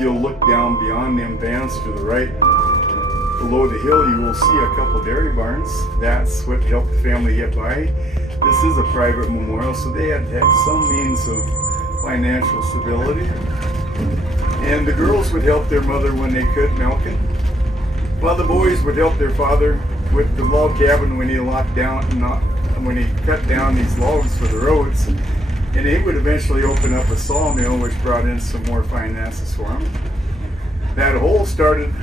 if you'll look down beyond them vans to the right, below the hill, you will see a couple dairy barns. That's what helped the family get by. This is a private memorial, so they had to have some means of financial stability. And the girls would help their mother when they could milking, while the boys would help their father with the log cabin when he locked down, when he cut down these logs for the roads. And he would eventually open up a sawmill, which brought in some more finances for him. That hole started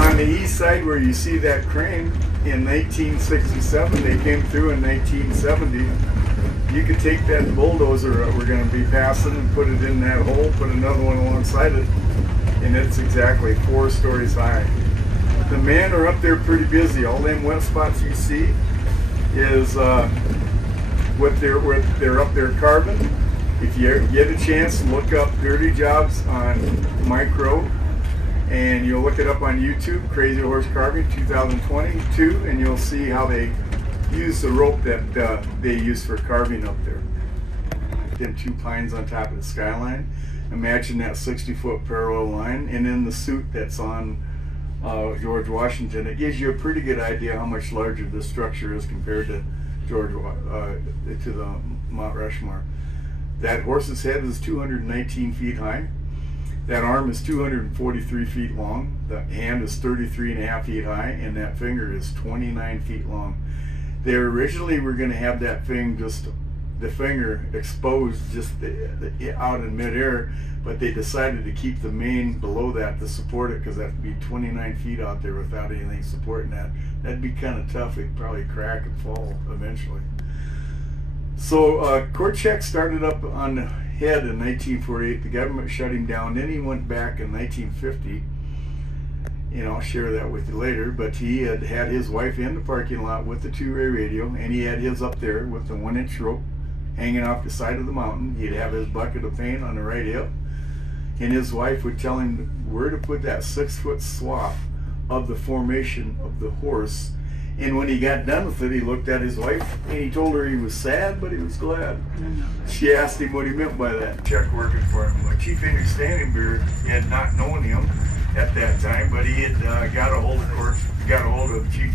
on the east side where you see that crane in 1967. They came through in 1970. You could take that bulldozer that we're going to be passing and put it in that hole, put another one alongside it, and it's exactly 4 stories high. The men are up there pretty busy. All them wet spots you see is what they're up there carving. If you get a chance, look up dirty jobs on micro, and you'll look it up on YouTube, Crazy Horse Carving 2022, and you'll see how they use the rope that they use for carving up there. Them 2 pines on top of the skyline. Imagine that 60-foot parallel line, and then the suit that's on George Washington. It gives you a pretty good idea how much larger this structure is compared to to the Mount Rushmore. That horse's head is 219 feet high. That arm is 243 feet long. The hand is 33.5 feet high, and that finger is 29 feet long. They originally were going to have that thing just the finger exposed just out in midair, but they decided to keep the mane below that to support it, because that would be 29 feet out there without anything supporting that. That'd be kind of tough. It'd probably crack and fall eventually. So Korchak started up on the head in 1948. The government shut him down. Then he went back in 1950. And I'll share that with you later, but he had his wife in the parking lot with the 2-way radio, and he had his up there with the 1-inch rope hanging off the side of the mountain. He'd have his bucket of paint on the right hip, and his wife would tell him where to put that 6-foot swath of the formation of the horse. And when he got done with it, he looked at his wife and he told her he was sad, but he was glad. She asked him what he meant by that. Chuck working for him. Chief Henry Standingbeard had not known him at that time, but he had got a hold of Chief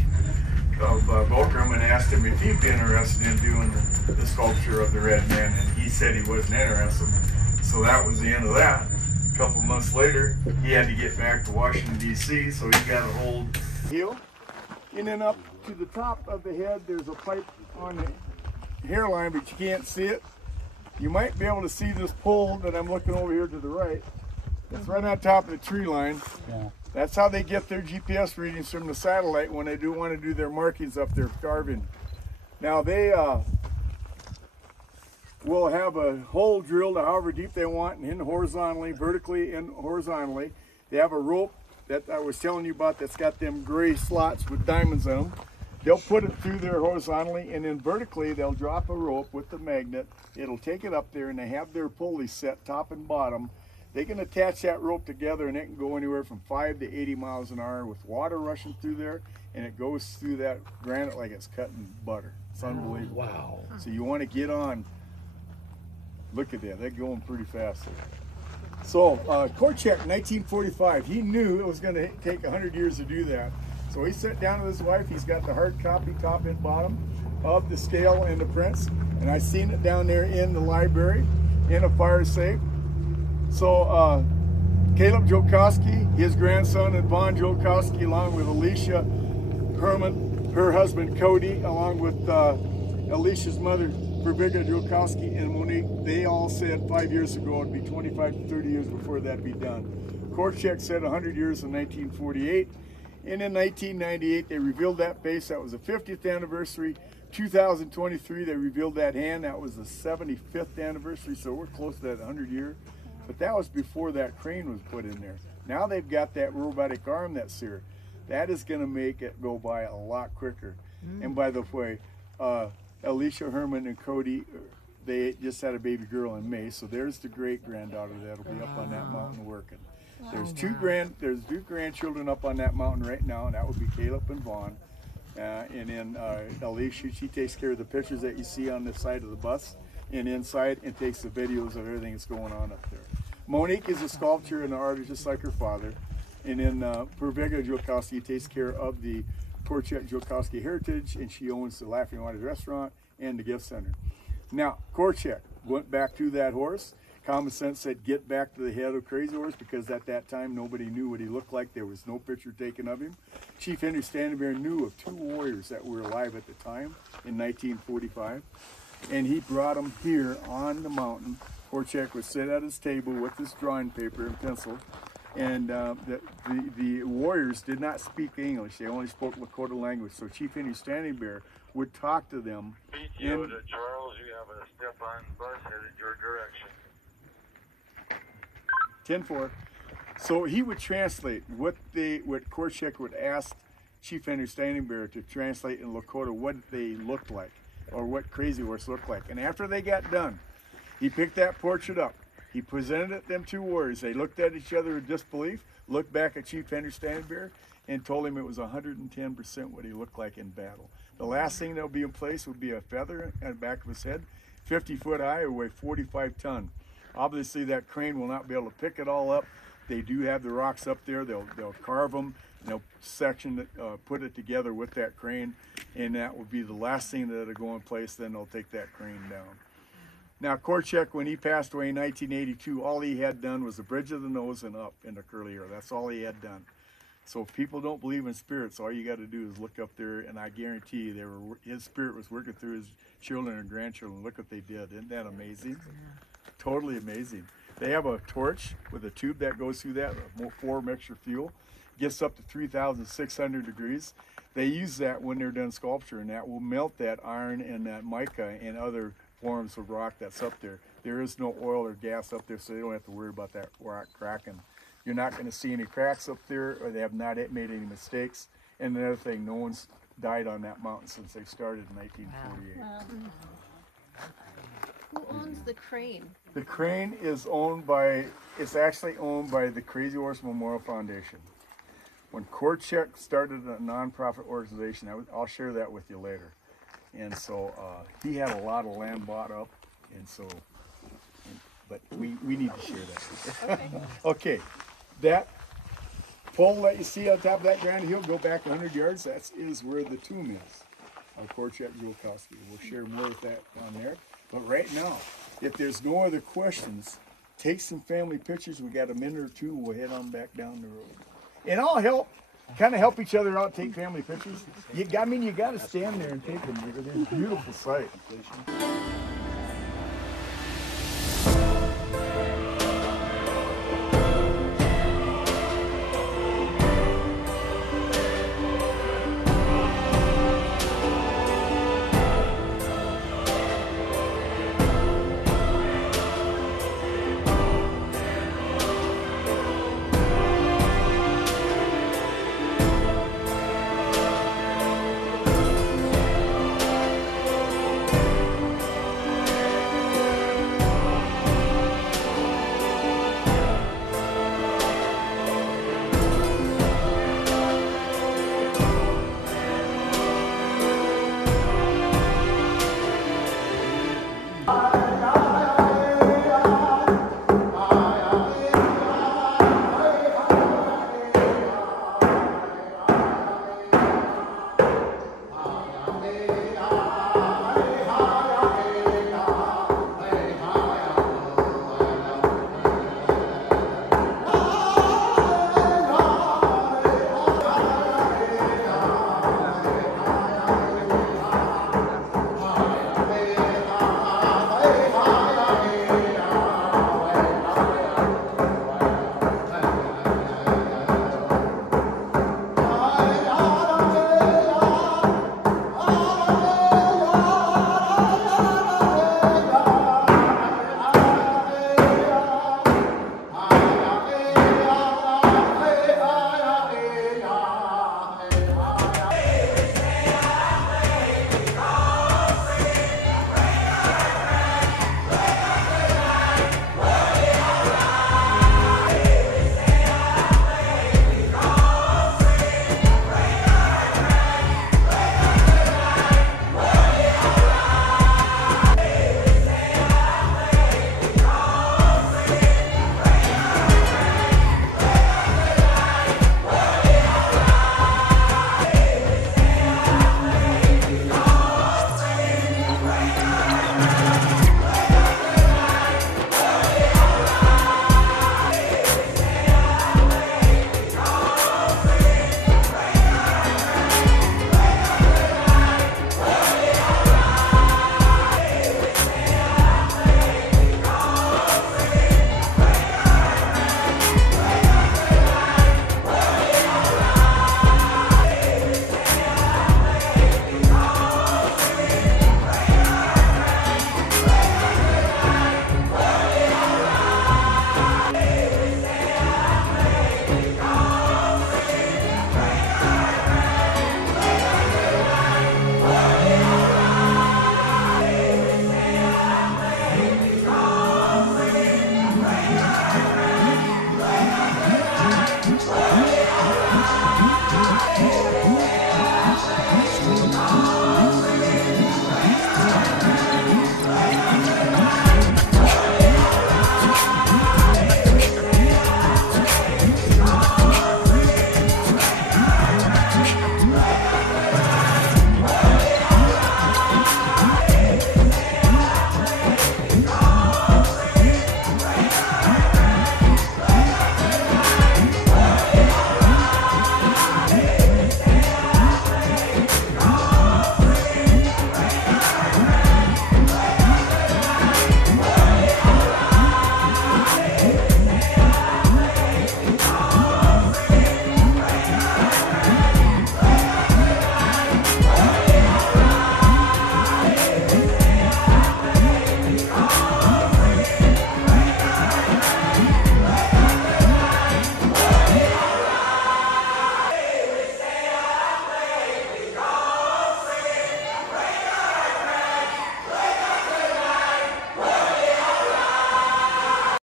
Volkram and asked him if he'd be interested in doing the sculpture of the Red Man, and he said he wasn't interested. So that was the end of that. A couple months later, he had to get back to Washington, D.C., so he got a hold heel, and then up to the top of the head, there's a pipe on the hairline, but you can't see it. You might be able to see this pole that I'm looking over here to the right. It's right on top of the tree line. Yeah. That's how they get their GPS readings from the satellite when they do want to do their markings up there carving. Now they will have a hole drilled however deep they want, in horizontally, vertically and horizontally. They have a rope that I was telling you about that's got them gray slots with diamonds in them. They'll put it through there horizontally, and then vertically they'll drop a rope with the magnet. It'll take it up there, and they have their pulleys set top and bottom. They can attach that rope together, and it can go anywhere from 5 to 80 miles an hour with water rushing through there, and it goes through that granite like it's cutting butter. It's unbelievable. Wow. So you want to get on. Look at that. They're going pretty fast there. So Korchak, 1945, he knew it was going to take 100 years to do that. So he sat down with his wife. He's got the hard copy, top and bottom, of the scale and the prints. And I seen it down there in the library in a fire safe. So Caleb Jokowski, his grandson, and Vaughn Jokowski, along with Alicia Herman, her husband Cody, along with Alicia's mother, Verbiga Jokowski, and Monique, they all said 5 years ago it'd be 25 to 30 years before that'd be done. Korchak said 100 years in 1948, and in 1998 they revealed that base. That was the 50th anniversary. 2023 they revealed that hand. That was the 75th anniversary, so we're close to that 100 year. But that was before that crane was put in there. Now they've got that robotic arm that's here. That is going to make it go by a lot quicker. And by the way, Alicia Herman and Cody, they just had a baby girl in May, so there's the great-granddaughter that'll be up on that mountain working. There's two grandchildren up on that mountain right now, and that would be Caleb and Vaughn. And then Alicia, she takes care of the pictures that you see on the side of the bus and inside, and takes the videos of everything that's going on up there. Monique is a sculptor and an artist just like her father. And then Pervega Jokowski takes care of the Korchak Jokowski heritage, and she owns the Laughing Waters restaurant and the gift center. Now, Korchak went back to that horse. Common sense said, get back to the head of Crazy Horse, because at that time nobody knew what he looked like. There was no picture taken of him. Chief Henry Standing Bear knew of 2 warriors that were alive at the time in 1945, and he brought them here on the mountain. Korchak would sit at his table with his drawing paper and pencil, and the warriors did not speak English. They only spoke Lakota language. So Chief Henry Standing Bear would talk to them. PTO to Charles, you have a step-on bus headed your direction. 10-4. So he would translate what Korchak would ask Chief Henry Standing Bear to translate in Lakota what they looked like, or what Crazy Horse looked like. And after they got done, he picked that portrait up. He presented it to them 2 warriors. They looked at each other in disbelief, looked back at Chief Henry Standing Bear, and told him it was 110% what he looked like in battle. The last thing that would be in place would be a feather at the back of his head, 50 foot high, or weigh 45 ton. Obviously that crane will not be able to pick it all up. They do have the rocks up there. They'll carve them, and they'll section it, put it together with that crane, and that will be the last thing that'll go in place. Then they'll take that crane down. Now, Korchak, when he passed away in 1982, all he had done was the bridge of the nose and up into curly hair. That's all he had done. So if people don't believe in spirits, all you got to do is look up there, and I guarantee you his spirit was working through his children and grandchildren. Look what they did. Isn't that amazing? Totally amazing. They have a torch with a tube that goes through that, 4 mixture fuel. Gets up to 3,600 degrees. They use that when they're done sculpture, and that will melt that iron and that mica and other forms of rock that's up there. There is no oil or gas up there, so they don't have to worry about that rock cracking. You're not going to see any cracks up there, or they have not made any mistakes. And another thing, no one's died on that mountain since they started in 1948. Wow. Who owns the crane? The crane is it's actually owned by the Crazy Horse Memorial Foundation. When Korchak started a nonprofit organization, I'll share that with you later. And so he had a lot of land bought up, and so, but we need to share that. Okay. Okay, that pole that you see on top of that granite hill, go back 100 yards, that is where the tomb is of Korchak Jokowski. We'll share more with that down there. But right now, if there's no other questions, take some family pictures. We got a minute or 2, we'll head on back down the road. And I'll kind of help each other out, take family pictures. You got to stand there and take them. It's a beautiful sight.